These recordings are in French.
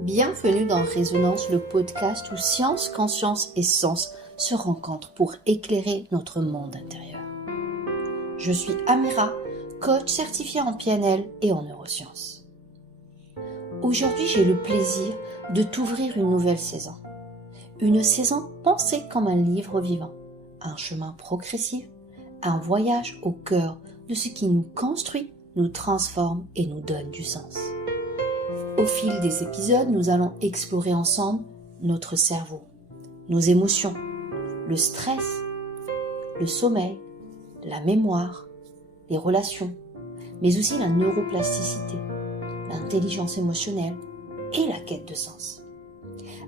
Bienvenue dans Résonance, le podcast où science, conscience et sens se rencontrent pour éclairer notre monde intérieur. Je suis Amira, coach certifiée en PNL et en neurosciences. Aujourd'hui, j'ai le plaisir de t'ouvrir une nouvelle saison. Une saison pensée comme un livre vivant, un chemin progressif, un voyage au cœur de ce qui nous construit, nous transforme et nous donne du sens. Au fil des épisodes, nous allons explorer ensemble notre cerveau, nos émotions, le stress, le sommeil, la mémoire, les relations, mais aussi la neuroplasticité, l'intelligence émotionnelle et la quête de sens.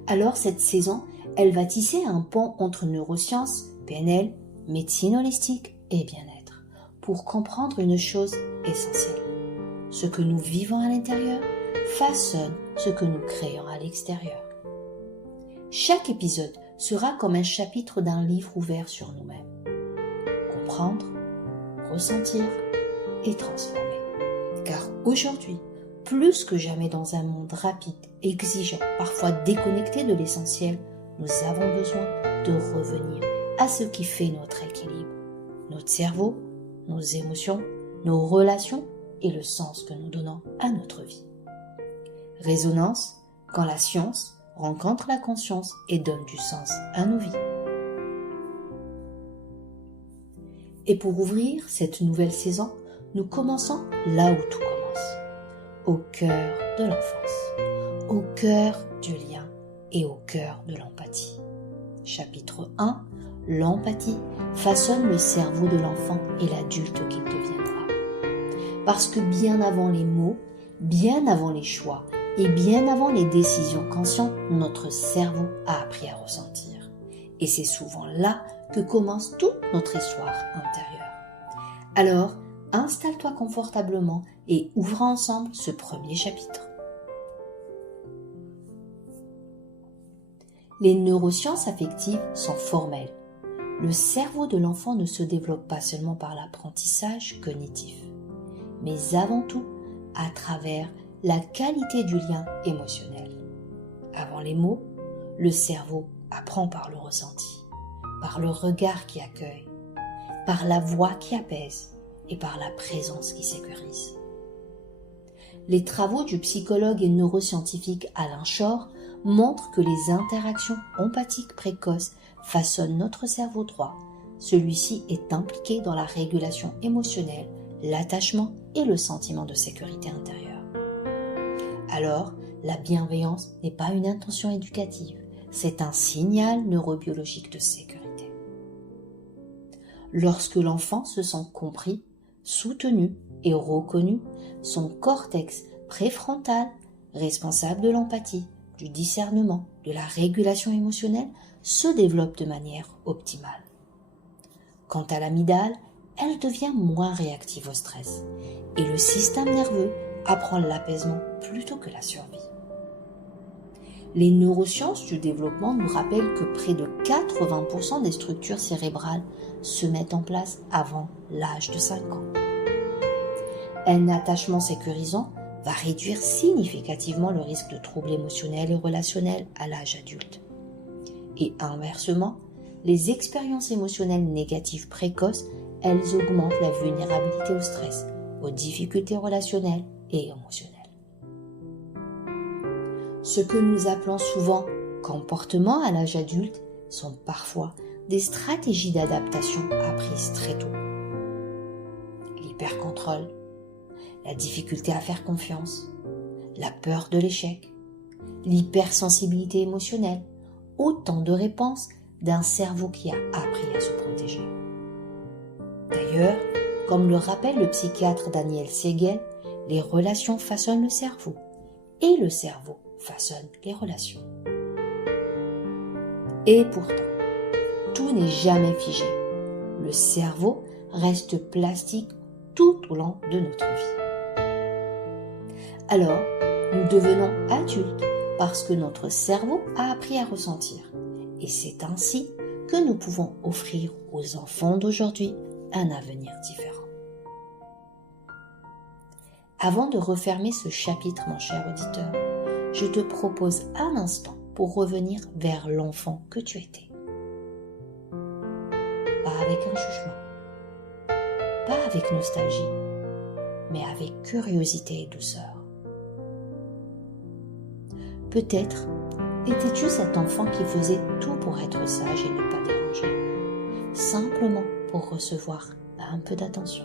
Alors cette saison, elle va tisser un pont entre neurosciences, PNL, médecine holistique et bien-être, pour comprendre une chose essentielle. Ce que nous vivons à l'intérieur façonne ce que nous créons à l'extérieur. Chaque épisode sera comme un chapitre d'un livre ouvert sur nous-mêmes. Comprendre, ressentir et transformer. Car aujourd'hui, plus que jamais dans un monde rapide, exigeant, parfois déconnecté de l'essentiel, nous avons besoin de revenir à ce qui fait notre équilibre, notre cerveau, nos émotions, nos relations et le sens que nous donnons à notre vie. Résonance, quand la science rencontre la conscience et donne du sens à nos vies. Et pour ouvrir cette nouvelle saison, nous commençons là où tout commence, au cœur de l'enfance, au cœur du lien et au cœur de l'empathie. Chapitre 1, l'empathie façonne le cerveau de l'enfant et l'adulte qu'il deviendra. Parce que bien avant les mots, bien avant les choix et bien avant les décisions conscientes, notre cerveau a appris à ressentir. Et c'est souvent là que commence toute notre histoire intérieure. Alors, installe-toi confortablement et ouvrons ensemble ce premier chapitre. Les neurosciences affectives sont formelles. Le cerveau de l'enfant ne se développe pas seulement par l'apprentissage cognitif, mais avant tout à travers la qualité du lien émotionnel. Avant les mots, le cerveau apprend par le ressenti, par le regard qui accueille, par la voix qui apaise et par la présence qui sécurise. Les travaux du psychologue et neuroscientifique Alain Schor montrent que les interactions empathiques précoces façonnent notre cerveau droit. Celui-ci est impliqué dans la régulation émotionnelle, l'attachement et le sentiment de sécurité intérieure. Alors, la bienveillance n'est pas une intention éducative, c'est un signal neurobiologique de sécurité. Lorsque l'enfant se sent compris, soutenu et reconnu, son cortex préfrontal, responsable de l'empathie, du discernement, de la régulation émotionnelle, se développe de manière optimale. Quant à l'amygdale, elle devient moins réactive au stress et le système nerveux apprend l'apaisement plutôt que la survie. Les neurosciences du développement nous rappellent que près de 80% des structures cérébrales se mettent en place avant l'âge de 5 ans. Un attachement sécurisant va réduire significativement le risque de troubles émotionnels et relationnels à l'âge adulte. Et inversement, les expériences émotionnelles négatives précoces, elles augmentent la vulnérabilité au stress, aux difficultés relationnelles et émotionnelles. Ce que nous appelons souvent comportements à l'âge adulte sont parfois des stratégies d'adaptation apprises très tôt. L'hypercontrôle, la difficulté à faire confiance, la peur de l'échec, l'hypersensibilité émotionnelle, autant de réponses d'un cerveau qui a appris à se protéger. D'ailleurs, comme le rappelle le psychiatre Daniel Siegel, les relations façonnent le cerveau et le cerveau façonne les relations. Et pourtant, tout n'est jamais figé. Le cerveau reste plastique tout au long de notre vie. Alors, nous devenons adultes parce que notre cerveau a appris à ressentir. Et c'est ainsi que nous pouvons offrir aux enfants d'aujourd'hui un avenir différent. Avant de refermer ce chapitre, mon cher auditeur, je te propose un instant pour revenir vers l'enfant que tu étais. Pas avec un jugement, pas avec nostalgie, mais avec curiosité et douceur. Peut-être étais-tu cet enfant qui faisait tout pour être sage et ne pas déranger, simplement pour recevoir un peu d'attention.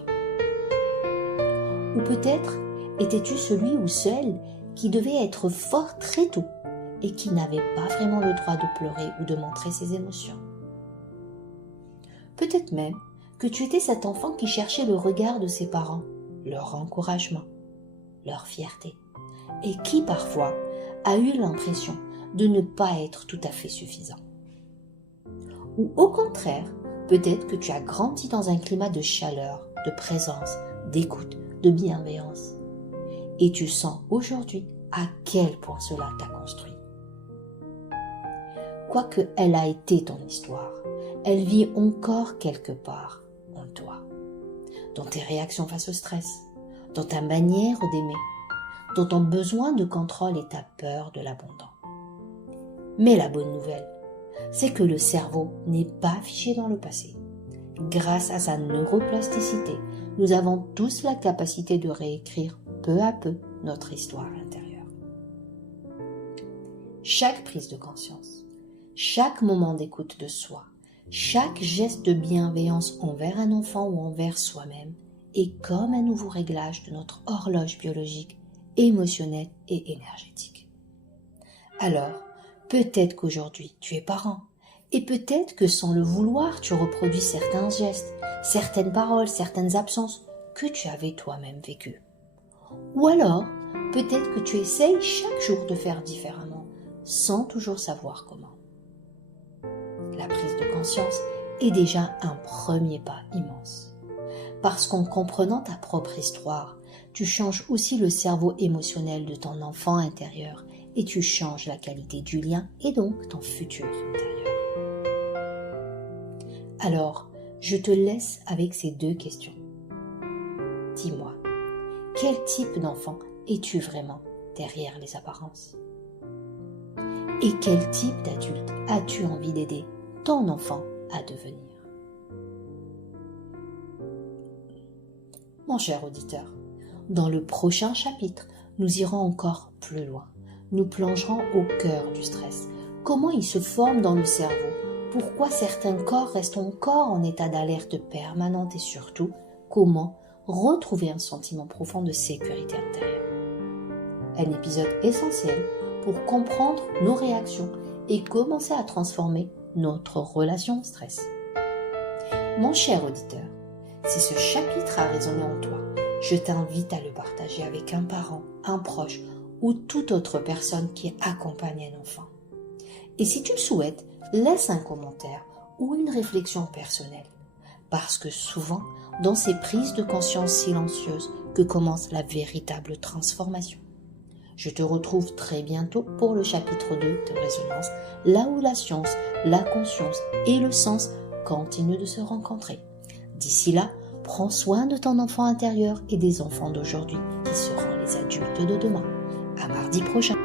Ou peut-être étais-tu celui ou celle qui devait être fort très tôt et qui n'avait pas vraiment le droit de pleurer ou de montrer ses émotions. Peut-être même que tu étais cet enfant qui cherchait le regard de ses parents, leur encouragement, leur fierté, et qui parfois a eu l'impression de ne pas être tout à fait suffisant. Ou au contraire, peut-être que tu as grandi dans un climat de chaleur, de présence, d'écoute, de bienveillance. Et tu sens aujourd'hui à quel point cela t'a construit. Quoique elle a été ton histoire, elle vit encore quelque part en toi, dans tes réactions face au stress, dans ta manière d'aimer, dans ton besoin de contrôle et ta peur de l'abondant. Mais la bonne nouvelle, c'est que le cerveau n'est pas figé dans le passé. Grâce à sa neuroplasticité, nous avons tous la capacité de réécrire peu à peu notre histoire intérieure. Chaque prise de conscience, chaque moment d'écoute de soi, chaque geste de bienveillance envers un enfant ou envers soi-même est comme un nouveau réglage de notre horloge biologique, émotionnelle et énergétique. Alors, peut-être qu'aujourd'hui tu es parent, et peut-être que sans le vouloir tu reproduis certains gestes, certaines paroles, certaines absences que tu avais toi-même vécues. Ou alors, peut-être que tu essayes chaque jour de faire différemment, sans toujours savoir comment. La prise de conscience est déjà un premier pas immense. Parce qu'en comprenant ta propre histoire, tu changes aussi le cerveau émotionnel de ton enfant intérieur et tu changes la qualité du lien et donc ton futur intérieur. Alors, je te laisse avec ces deux questions. Dis-moi, quel type d'enfant es-tu vraiment derrière les apparences? Et quel type d'adulte as-tu envie d'aider ton enfant à devenir? Mon cher auditeur, dans le prochain chapitre, nous irons encore plus loin. Nous plongerons au cœur du stress. Comment il se forme dans le cerveau? Pourquoi certains corps restent encore en état d'alerte permanente et surtout, comment retrouver un sentiment profond de sécurité intérieure? Un épisode essentiel pour comprendre nos réactions et commencer à transformer notre relation au stress. Mon cher auditeur, si ce chapitre a résonné en toi, je t'invite à le partager avec un parent, un proche ou toute autre personne qui accompagne un enfant. Et si tu le souhaites, laisse un commentaire ou une réflexion personnelle. Parce que souvent, dans ces prises de conscience silencieuses que commence la véritable transformation. Je te retrouve très bientôt pour le chapitre 2 de Résonance, là où la science, la conscience et le sens continuent de se rencontrer. D'ici là, prends soin de ton enfant intérieur et des enfants d'aujourd'hui qui seront les adultes de demain. À mardi prochain.